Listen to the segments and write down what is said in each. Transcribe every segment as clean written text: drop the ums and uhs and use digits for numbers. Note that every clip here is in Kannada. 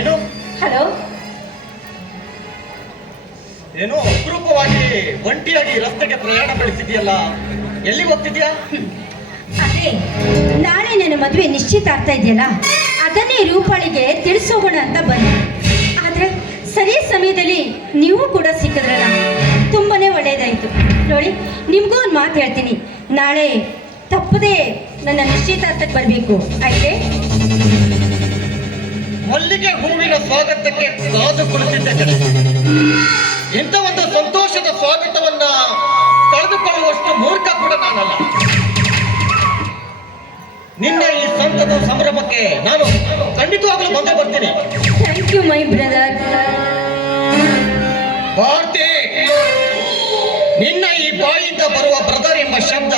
ಏನು ಹಲೋ. ಏನೋ ಅಪರೂಪವಾಗಿ ಒಂಟಿಯಾಗಿ ರಸ್ತೆಗೆ ಪ್ರಯಾಣ ಬೆಳೆಸಿದ್ಯಲ್ಲ, ಎಲ್ಲಿ ಹೋಗ್ತಿದ್ಯಾ? ಅದೇ ನಾಳೆ ನನ್ನ ಮದುವೆ ನಿಶ್ಚಿತಾರ್ಥ ಇದೆಯಲ್ಲ, ಅದನ್ನೇ ರೂಪಾಳಿಗೆ ತಿಳಿಸೋಗೋಣ ಅಂತ ಬಂದೆ. ಆದ್ರೆ ಸರಿ ಸಮಯದಲ್ಲಿ ನೀವು ಕೂಡ ಸಿಕ್ಕಿದ್ರಲ್ಲ, ತುಂಬಾನೇ ಒಳ್ಳೇದಾಯ್ತು. ನೋಡಿ, ನಿಮ್ಗೂ ಒಂದು ಮಾತು ಹೇಳ್ತೀನಿ, ನಾಳೆ ತಪ್ಪದೆ ನನ್ನ ನಿಶ್ಚಿತಾರ್ಥಕ್ಕೆ ಬರಬೇಕು, ಆಯ್ತೆ? ಮಲ್ಲಿಗೆ ಹೂವಿನ ಸ್ವಾಗತಕ್ಕೆ ಕಾದು ಕುಳಿತಿದ್ದೆ ಕಡೆ. ಇಂಥ ಒಂದು ಸಂತೋಷದ ಸ್ವಾಗತವನ್ನ ಕಳೆದುಕೊಳ್ಳುವಷ್ಟು ಮೂರ್ಖ ಕೂಡ ನಾನಲ್ಲ. ನಿನ್ನ ಈ ಸಂತದ ಸಂಭ್ರಮಕ್ಕೆ ನಾನು ಖಂಡಿತವಾಗ್ಲೂ ಬಂದೇ ಬರ್ತೀನಿ. Thank you my brother. Bharati, ನಿನ್ನ ಈ ಬಾಯಿಂದ ಬರುವ ಬ್ರದರ್ ಎಂಬ ಶಬ್ದ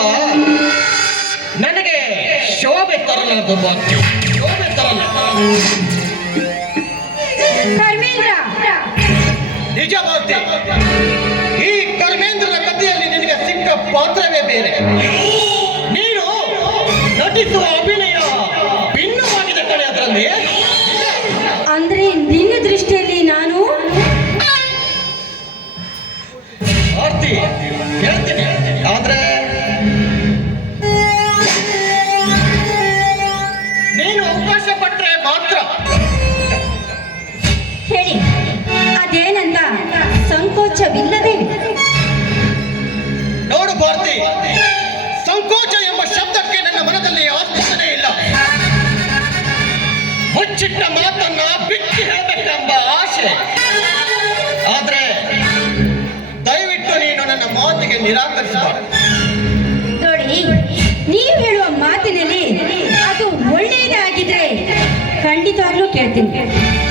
ನನಗೆ ಶೋಭೆ ತರಲಾರದು ಭಾರತಿ, ಶೋಭೆ ತರಲ್ಲ. ಕರ್ಮೇಂದ್ರ, ನಿಜ ಭಾರತಿ, ಈ ಕರ್ಮೇಂದ್ರನ ಕಥೆಯಲ್ಲಿ ನಿನಗೆ ಸಿಕ್ಕ ಪಾತ್ರವೇ ಬೇರೆ. ನೀನು ನಟಿಸುವ ಅಭಿನಯ ಭಿನ್ನವಾಗಿದೆ ಕಣೆ. ಅದರಲ್ಲಿ ಅಂದ್ರೆ ನಿನ್ನ ದೃಷ್ಟಿಯಲ್ಲಿ ನಾನು ಭಾರತಿ ಹೇಳ್ತೀನಿ, ಆದ್ರೆ ನೀನು ಅವಕಾಶ ಪಟ್ರೆ ಮಾತ್ರ. ಹೇಳಿ, ಅದೇನಂತ ಸಂಕೋಚವಿಲ್ಲದೆ? ನೋಡು ಭಾರತಿ, ಸಂಕೋಚ ಎಂಬ ಶಬ್ದಕ್ಕೆ ನನ್ನ ಮನದಲ್ಲಿ ಆಸ್ತಿನೇ ಇಲ್ಲ. ಮುಚ್ಚಿಟ್ಟ ಮಾತನ್ನ ಬಿಚ್ಚಿ ಹೇಳಬೇಕೆಂಬ ಆಸೆ. ಆದ್ರೆ ದಯವಿಟ್ಟು ನೀನು ನನ್ನ ಮಾತಿಗೆ ನಿರಾಕರಿಸಬಾರದು. ನೋಡಿ, ನೀವು ಹೇಳುವ ಮಾತಿನಲ್ಲಿ ಅದು ಒಳ್ಳೆಯದಾಗಿದ್ರೆ ಖಂಡಿತವಾಗ್ಲೂ ಕೇಳ್ತೀನಿ.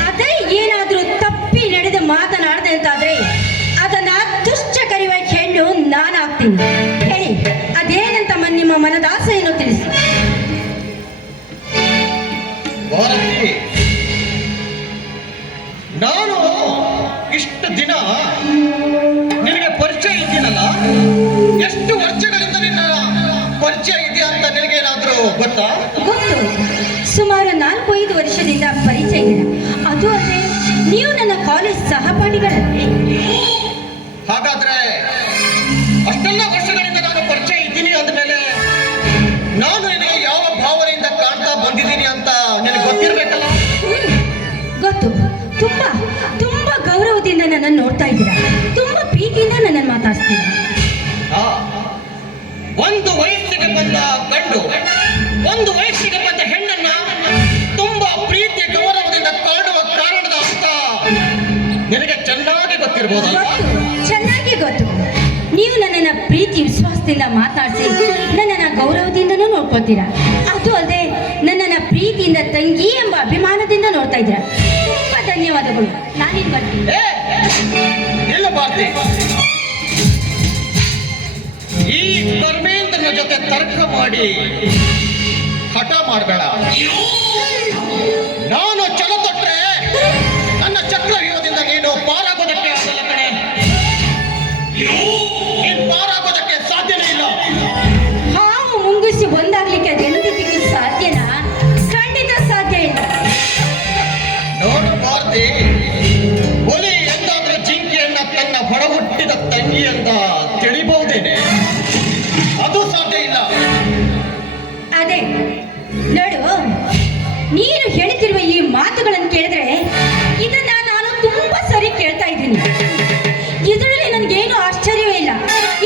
ಅದೇ ಏನಾದ್ರೂ ತಪ್ಪಿ ನಡೆದು ಮಾತನಾಡದೆ ಅಂತಾದ್ರೆ ಅದನ್ನ ತುಚ್ಛ ಕರೆಯುವ ಹೆಣ್ಣು ನಾನಾಗ್ತೀನಿ. ಹೇಳಿ, ಅದೇನಂತ ನಿಮ್ಮ ಮನದಾಸೆಯನ್ನು ತಿಳಿಸಿ. ಭಾರತಿ, ನಾನು ಇಷ್ಟು ದಿನ ನಿನಗೆ ಪರಿಚಯ ಇದ್ದೀನಲ್ಲ, ಎಷ್ಟು ವರ್ಷಗಳಿಂದ ನಿನ್ನ ಪರಿಚಯ ಇದೆಯಾ ಅಂತ ನಿನಗೇನಾದ್ರೂ ಗೊತ್ತಾ? ಗೊತ್ತು, ಸುಮಾರು 4-5 ವರ್ಷದಿಂದ ಪರಿಚಯ ಇದೆ. ಅದು ಅಲ್ಲದೆ ನೀವು ನನ್ನ ಕಾಲೇಜ್ ಸಹಪಾಠಿಗಳೇ. ಹಾಗಾದ್ರೆ ಅಷ್ಟೆಲ್ಲ ವರ್ಷಗಳಿಂದ ನಾನು ಪರಿಚಯ ಇದ್ದೀನಿ ಅಂದಮೇಲೆ ನಾನು ನಿನಗೆ ಯಾವ ಭಾವನೆಯಿಂದ ಕಾಣ್ತಾ ಬಂದಿದ್ದೀನಿ ಅಂತ ನಿನಗೆ ಗೊತ್ತಿರ್ಬೇಕಲ್ಲ? ಗೊತ್ತು, ತುಂಬಾ ತುಂಬಾ ಗೌರವದಿಂದ ನನ್ನನ್ನು ನೋಡ್ತಾ ಇದ್ದೀರಾ, ತುಂಬಾ ಪ್ರೀತಿಯಿಂದ ನನ್ನನ್ನು ಮಾತಾಡ್ತೀರಾ. ಒಂದು ವಯಸ್ಸಿಗೆ ಬಂದ ಗಂಡು ಒಂದು ವಯಸ್ಸಿಗೆ ಬಂದ ಹೆಣ್ಣನ್ನ ತುಂಬಾ ಪ್ರೀತಿ ಗೌರವದಿಂದ ಕಾಣುವ ಕಾರಣದ ಅರ್ಥ ನಿನಗೆ ಚೆನ್ನಾಗಿ ಗೊತ್ತಿರಬಹುದು. ಚೆನ್ನಾಗಿ ಗೊತ್ತು. ನೀವು ನನ್ನನ್ನ ಪ್ರೀತಿ ವಿಶ್ವಾಸದಿಂದ ಮಾತಾಡಿಸಿ ನನ್ನನ್ನ ಗೌರವದಿಂದನೂ ನೋಡ್ಕೊಳ್ತೀರಾ. ಅದು ಅಲ್ಲದೆ ನನ್ನನ್ನ ಪ್ರೀತಿಯಿಂದ ತಂಗಿ ಎಂಬ ಅಭಿಮಾನದಿಂದ ನೋಡ್ತಾ ಇದ್ದೀರಾ. ತುಂಬಾ ಧನ್ಯವಾದಗಳು. ನಾನಿನ್ ಬರ್ತೀನಿ. ಇಲ್ಲ ಭಾರತಿ, ಈ ಧರ್ಮೇಂದ್ರನ ಜೊತೆ ತರ್ಕ ಮಾಡಿ ಹಠ ಮಾಡಬೇಡ. ನಾನು ಛಲ ತೊಟ್ರೆ ನನ್ನ ಚಕ್ರವ್ಯೂಹದಿಂದ ನೀನು ಪಾರಾಗೋದಕ್ಕೆ ಆಗಲ್ಲ ಕಣೆ. ನೀನು ಪಾರಾಗೋದಕ್ಕೆ ಸಾಧ್ಯನೇ ಇಲ್ಲ. ಹಾವು ಮುಂಗುಸಿ ಒಂದಾಗ್ಲಿಕ್ಕೆ ಅದೆಂದಿಗೂ ಸಾಧ್ಯನಾ? ಖಂಡಿತ ಸಾಧ್ಯ ಇಲ್ಲ. ನೋಡು ಭಾರತಿ, ಹುಲಿ ಎಂದಾದ್ರೂ ಜಿಂಕೆಯನ್ನ ತನ್ನ ಹೊರಹುಟ್ಟಿದ ತಂಗಿ ಅಂತ ತಿಳಿಬಹುದೇನೆ? ಅದು ಸಾಧ್ಯ ಇಲ್ಲ. ಅದೇ ನೋಡು, ನೀನು ಹೇಳ್ತಿರುವ ಈ ಮಾತುಗಳನ್ನು ಕೇಳಿದ್ರೆ ಇದನ್ನ ನಾನು ತುಂಬಾ ಸರಿ ಕೇಳ್ತಾ ಇದ್ದೀನಿ. ಇದರಲ್ಲಿ ನನಗೇನು ಆಶ್ಚರ್ಯವೇ ಇಲ್ಲ.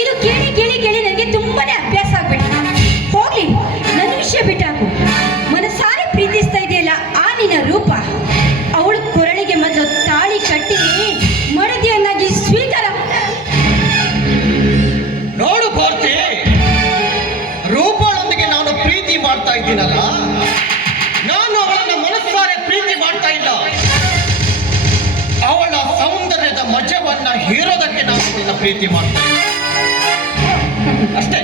ಇದು ಕೇಳಿ ಕೇಳಿ ಕೇಳಿ ನನಗೆ ತುಂಬಾನೇ ಅಭ್ಯಾಸ ಆಗ್ಬಿಟ್ಟು. ಹೋಗ್ಲಿ, ನನ್ನ ವಿಷಯ ಬಿಟ್ಟಾಕು. ಮನಸಾರೆ ಪ್ರೀತಿಸ್ತಾ ಇದೆಯಲ್ಲ ಆ ನಿನ್ನ ರೂಪ, ಅವಳು ಕೊರಳಿಗೆ ಮೊದಲು ತಾಳಿ ಕಟ್ಟಿ ಮಡದಿಯನ್ನಾಗಿ ಸ್ವೀಕಾರ. ನೋಡು ಭಾರತಿ, ರೂಪಳೊಂದಿಗೆ ನಾನು ಪ್ರೀತಿ ಮಾಡ್ತಾ ಇದ್ದೀನಲ್ಲ, ನಾನು ಅವಳನ್ನ ಮನಸ್ಸಾರೆ ಪ್ರೀತಿ ಮಾಡ್ತಾ ಇಲ್ಲ. ಅವಳ ಸೌಂದರ್ಯದ ಮಜವನ್ನ ಹೀರೋದಕ್ಕೆ ನಾನು ಅವಳನ್ನ ಪ್ರೀತಿ ಮಾಡ್ತಾ ಇದ್ದೀನಿ ಅಷ್ಟೇ.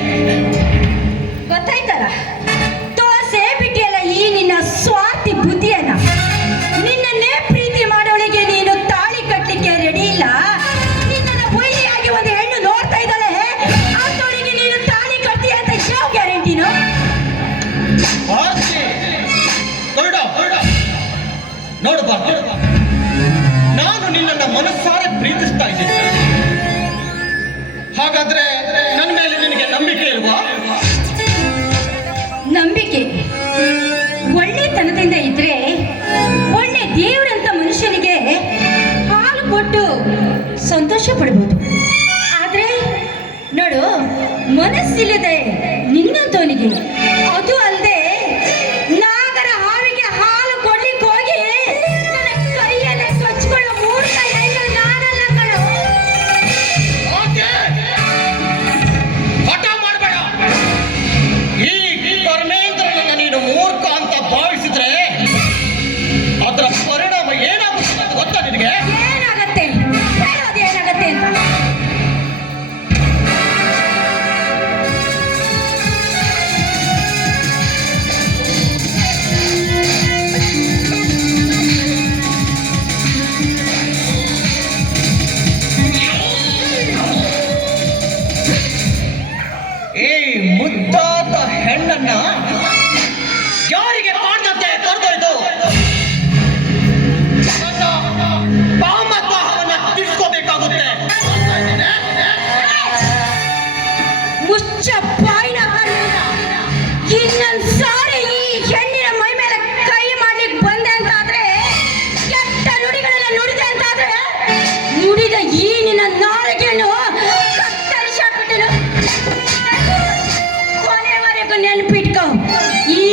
ಗೊತ್ತಾಯ್ತಲ್ಲ, ತೋರ್ಸೇ ಬಿಟ್ಟಿಯಲ್ಲ ಈ ನಿನ್ನ ಸ್ವಾರ್ಥಿ ಬುದ್ಧಿಯನ್ನ. ನಿನ್ನನ್ನೇ ಪ್ರೀತಿ ಮಾಡೋಳಿಗೆ ನೀನು ತಾಳಿ ಕಟ್ಟಲಿಕ್ಕೆ ರೆಡಿ ಇಲ್ಲ. ನಿನ್ನನ್ನು ಬೊಯ್ಯಾಗಿ ಒಂದು ಹೆಣ್ಣು ನೋಡ್ತಾ ಇದ್ದಾಳೆ, ಅಂತವಳಿಗೆ ನೀನು ತಾಳಿ ಕಟ್ತೀಯ ಅಂತ ಯಾವ ಗ್ಯಾರಂಟಿನೋ? ನೋಡು ಭಾರತಿ, ನನ್ನ ಮನಸ್ಸಾರೆ ಪ್ರೀತಿಸ್ತಾ ಇದ್ದೀನಿ. ಹಾಗಾದ್ರೆ ನನ್ನ ಮೇಲೆ ನಿನಗೆ ನಂಬಿಕೆ ಇಲ್ವಾ? ನಂಬಿಕೆ ಒಳ್ಳೆತನದಿಂದ ಇದ್ರೆ ಒಳ್ಳೆ ದೇವರಂತ ಮನುಷ್ಯನಿಗೆ ಹಾಲು ಕೊಟ್ಟು ಸಂತೋಷ ಪಡ್ಬೋದು. ಆದ್ರೆ ನೋಡು, ಮನಸ್ಸಿಲ್ಲದೆ ನಿನ್ನಂತವನಿಗೆ, ಅದು ಅಲ್ಲದೆ ನಾಗರ ಹಾವಿಗೆ ಹಾಲು ಕೊಡ್ಲಿಕ್ಕೆ ಹೋಗಿ ನನ್ನ ಕೈಯನ್ನೇ ಕಚ್ಕೊಳ್ಳೋ ಮೂರ್ಖ ಹೆಣ್ಣು ನಾನಲ್ಲ ಕಣೋ. ಓಕೆ, ಹಠ ಮಾಡಬೇಡ. ಈ ಪರಮೇಂದ್ರನನ್ನ ನೀನು ಮೂರ್ಖ ಅಂತ ಭಾವಿಸಿದ್ರೆ ಅದರ ಪರಿಣಾಮ ಏನಾಗುತ್ತೆ ಅಂತ ಗೊತ್ತಾ ನಿನಗೆ? ಏನಾಗತ್ತೆ ಹೇಳೋದು, ಏನಾಗತ್ತೆ ಅಂತ. ಈ ಮುದ್ದಾದ ಹೆಣ್ಣನ್ನ ಯಾರಿಗೆ ಕಾಣದಂತೆ ಕರೆದೊಯ್ದು ನನ್ನ ಕಾಮದಾಹವನ್ನ ತಿಳ್ಕೋಬೇಕಾಗುತ್ತೆ. ಮುಚ್ಚ ಬಾಯಿನ ಕಣ್ಣಿನ. ಇನ್ನೊಂದ್ ಸಾರಿ ಈ ಹೆಣ್ಣಿನ ಮೈ ಮೇಲೆ ಕೈ ಮಾಡ್ಲಿಕ್ಕೆ ಬಂದೆ ಅಂತಾದ್ರೆ, ಕೆಟ್ಟ ನುಡಿಗಳೆಲ್ಲ ನುಡಿದೆ ಅಂತಾದ್ರೆ, ನುಡಿದ ಈ ನಿನ್ನ ನಾಲಿಗೆಯನ್ನು ಕತ್ತರಿಸಾಕ್ಬಿಟ್ಟೆನು. ಕೊನೆವರೆಗೂ ನೆನ್ಪಿಟ್ಕೋ, ಈ